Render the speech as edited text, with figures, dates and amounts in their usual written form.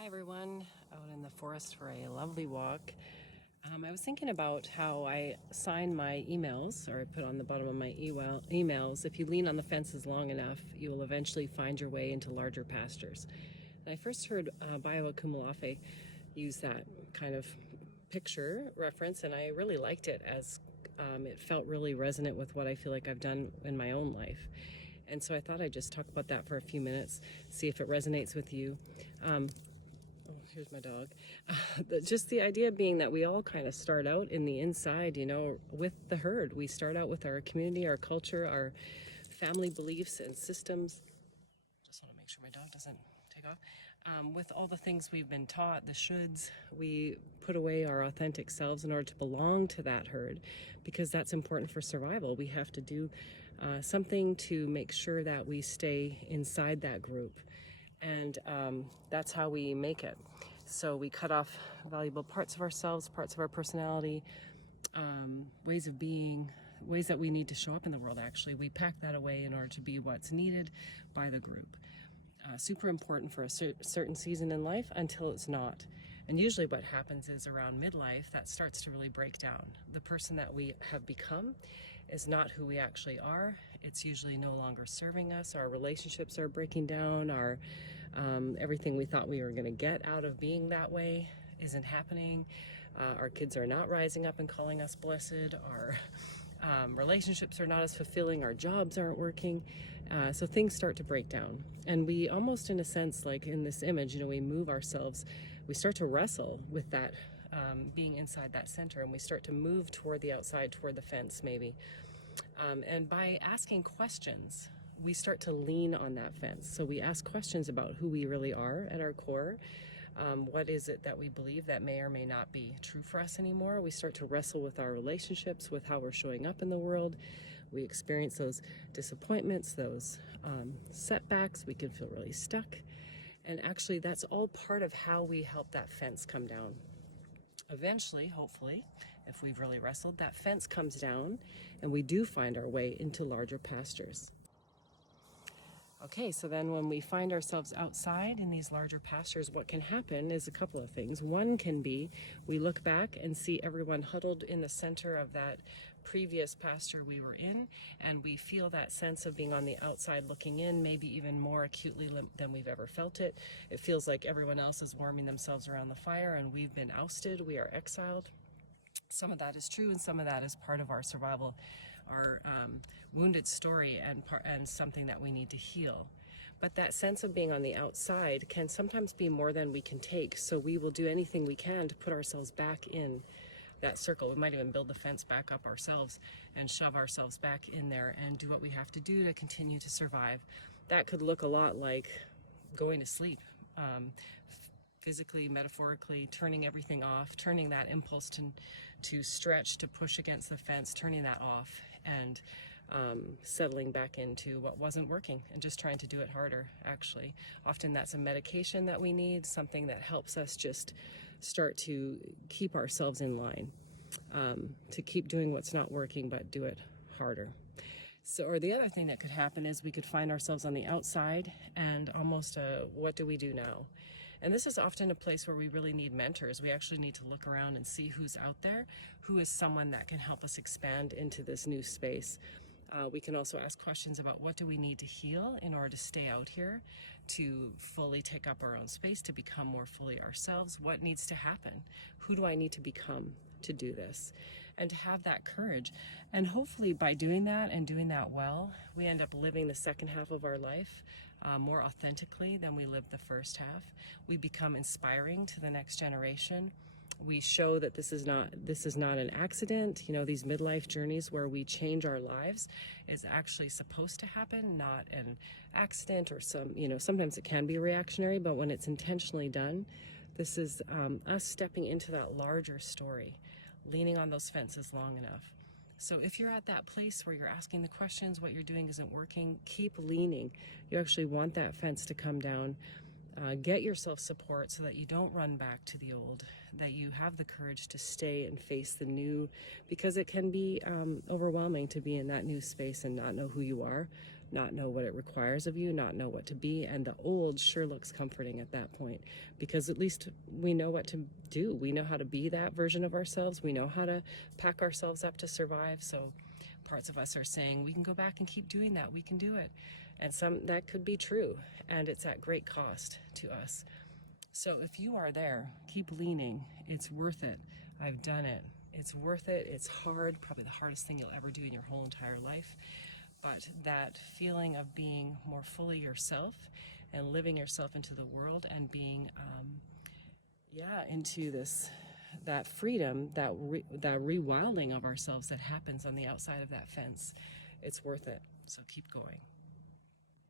Hi everyone, out in the forest for a lovely walk. I was thinking about how I sign my emails, or I put on the bottom of my emails, if you lean on the fences long enough, you will eventually find your way into larger pastures. And I first heard Bayo Akumalafe use that kind of picture reference, and I really liked it as it felt really resonant with what I feel like I've done in my own life. And so I thought I'd just talk about that for a few minutes, see if it resonates with you. Oh, here's my dog. Just the idea being that we all kind of start out in the inside, with the herd. We start out with our community, our culture, our family beliefs and systems. Just want to make sure my dog doesn't take off. With all the things we've been taught, the shoulds, we put away our authentic selves in order to belong to that herd, because that's important for survival. We have to do something to make sure that we stay inside that group. And that's how we make it. So we cut off valuable parts of ourselves, parts of our personality, ways of being, ways that we need to show up in the world, actually. We pack that away in order to be what's needed by the group. Super important for a certain season in life until it's not. And usually what happens is around midlife, that starts to really break down. The person that we have become is not who we actually are. It's usually no longer serving us. Our relationships are breaking down. Our everything we thought we were going to get out of being that way isn't happening. Our kids are not rising up and calling us blessed. Our relationships are not as fulfilling, our jobs aren't working, so things start to break down. And we almost, in a sense, like in this image, we move ourselves, we start to wrestle with that being inside that center, and we start to move toward the outside, toward the fence maybe. And by asking questions, we start to lean on that fence. So we ask questions about who we really are at our core. What is it that we believe that may or may not be true for us anymore? We start to wrestle with our relationships, with how we're showing up in the world. We experience those disappointments, those setbacks. We can feel really stuck. And actually, that's all part of how we help that fence come down. Eventually, hopefully, if we've really wrestled, that fence comes down and we do find our way into larger pastures. Okay, so then when we find ourselves outside in these larger pastures, what can happen is a couple of things. One can be we look back and see everyone huddled in the center of that previous pasture we were in, and we feel that sense of being on the outside looking in, maybe even more acutely than we've ever felt it. It feels like everyone else is warming themselves around the fire and we've been ousted, we are exiled. Some of that is true, and some of that is part of our survival, our wounded story, and something that we need to heal. But that sense of being on the outside can sometimes be more than we can take, so we will do anything we can to put ourselves back in that circle. We might even build the fence back up ourselves and shove ourselves back in there and do what we have to do to continue to survive. That could look a lot like going to sleep. Physically, metaphorically, turning everything off, turning that impulse to stretch, to push against the fence, turning that off, and settling back into what wasn't working and just trying to do it harder, actually. Often that's a medication that we need, something that helps us just start to keep ourselves in line, to keep doing what's not working, but do it harder. So, or the other thing that could happen is we could find ourselves on the outside and almost what do we do now? And this is often a place where we really need mentors. We actually need to look around and see who's out there, who is someone that can help us expand into this new space. We can also ask questions about what do we need to heal in order to stay out here, to fully take up our own space, to become more fully ourselves. What needs to happen? Who do I need to become to do this? And to have that courage. And hopefully by doing that and doing that well, we end up living the second half of our life more authentically than we lived the first half. We become inspiring to the next generation. We show that this is not an accident. These midlife journeys where we change our lives is actually supposed to happen, not an accident or sometimes it can be reactionary, but when it's intentionally done, this is us stepping into that larger story, leaning on those fences long enough. So if you're at that place where you're asking the questions, what you're doing isn't working, keep leaning. You actually want that fence to come down. Get yourself support so that you don't run back to the old, that you have the courage to stay and face the new, because it can be overwhelming to be in that new space and not know who you are not know what it requires of you, not know what to be. And the old sure looks comforting at that point, because at least we know what to do. We know how to be that version of ourselves. We know how to pack ourselves up to survive. So parts of us are saying we can go back and keep doing that. We can do it. And some that could be true, and it's at great cost to us. So if you are there, keep leaning. It's worth it. I've done it. It's worth it. It's hard, probably the hardest thing you'll ever do in your whole entire life. But that feeling of being more fully yourself and living yourself into the world and being, into that freedom, that rewilding of ourselves that happens on the outside of that fence, it's worth it. So keep going.